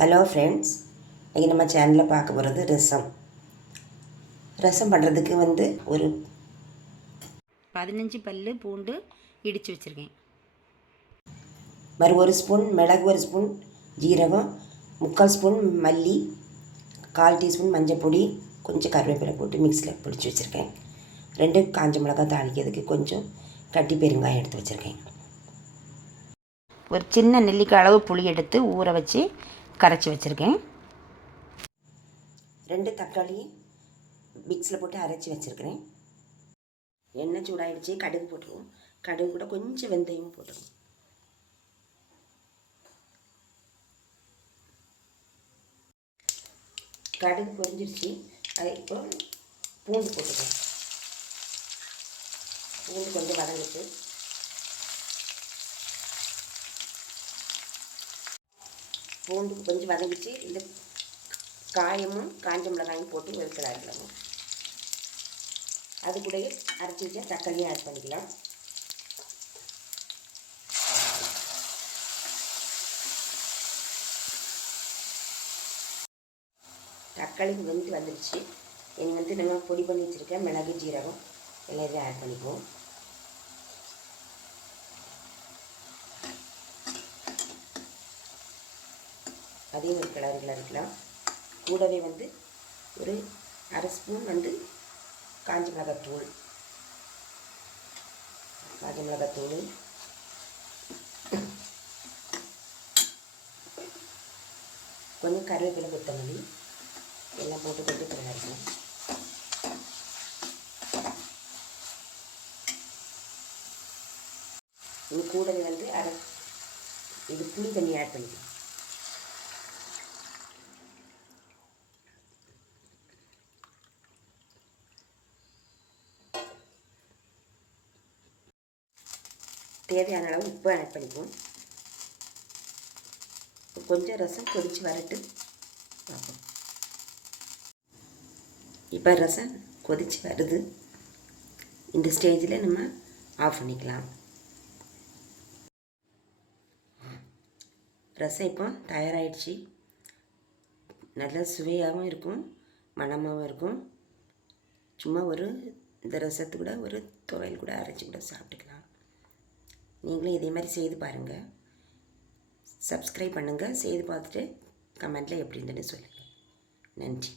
Hello friends, இன்றைக்கி நம்ம சேனலில் பார்க்க போகிறது ரசம் பண்ணுறதுக்கு ஒரு 15 பல்லு பூண்டு இடித்து வச்சுருக்கேன். ஒரு ஸ்பூன் மிளகு, ஒரு ஸ்பூன் ஜீரகம், 3/4 ஸ்பூன் மல்லி, 1/4 டீஸ்பூன் மஞ்சள் பொடி, கொஞ்சம் கருவேப்பிலை போட்டு மிக்ஸியில் பிடிச்சி வச்சுருக்கேன். 2 காஞ்ச மிளகாய் தாளிக்கிறதுக்கு கொஞ்சம் கட்டி பெருங்காயம் எடுத்து வச்சுருக்கேன். ஒரு சின்ன நெல்லிக்காய் அளவு புளி எடுத்து ஊற வச்சு கரைச்சி வச்சுருக்கேன். 2 தக்காளி மிக்ஸில் போட்டு அரைச்சி வச்சுருக்கிறேன். எண்ணெய் சூடாகிடுச்சு, கடுகு போட்டுருவோம். கடுகு கூட கொஞ்சம் வெந்தயம் போட்டுருவோம். கடுகு பொரிஞ்சிருச்சு. அதை இப்போ பூண்டு போட்டுக்குவோம். பூண்டு கொஞ்சம் வதங்கிட்டு பூண்டு கொஞ்சம் வதங்கிச்சு. இந்த காயமும் காஞ்ச மிளகாயும் போட்டு ஒரு கிளறணும். அது கூட அரைச்சி வச்சா தக்காளியும் ஆட் பண்ணிக்கலாம். தக்காளி வந்துடுச்சு. இனி நம்ம பொடி பண்ணி வச்சுருக்க மிளகு, ஜீரகம் எல்லாத்தையும் ஆட் பண்ணிக்குவோம். அதையும் ஒரு கிளறிக்கலாம். கூடவே ஒரு 1/2 ஸ்பூன் காஞ்ச மிளகாத்தூள், கொஞ்சம் கருவேப்பிலை, கொத்தமல்லி எல்லாம் போட்டு கொஞ்சம் கிளறிக்கலாம். இது கூடவே இது புளி தண்ணி ஆட் பண்ணிக்கலாம். தேவையான அளவு உப்பு ஆட் பண்ணிக்குவோம். கொஞ்சம் ரசம் கொதித்து வரட்டு பார்ப்போம். இப்போ ரசம் கொதித்து வருது. இந்த ஸ்டேஜில் நம்ம ஆஃப் பண்ணிக்கலாம். ரசம் இப்போ தயாராகிடுச்சு. நல்ல சுவையாகவும் இருக்கும், மணமாகவும் இருக்கும். சும்மா இந்த ரசத்து கூட ஒரு துவையல் கூட அரைச்சி கூட சாப்பிட்டுக்கலாம். நீங்களும் இதே மாதிரி செய்து பாருங்கள். சப்ஸ்கிரைப் பண்ணுங்கள். செய்து பார்த்துட்டு கமெண்ட்டில் எப்படி இருந்துன்னு சொல்லுங்கள். நன்றி.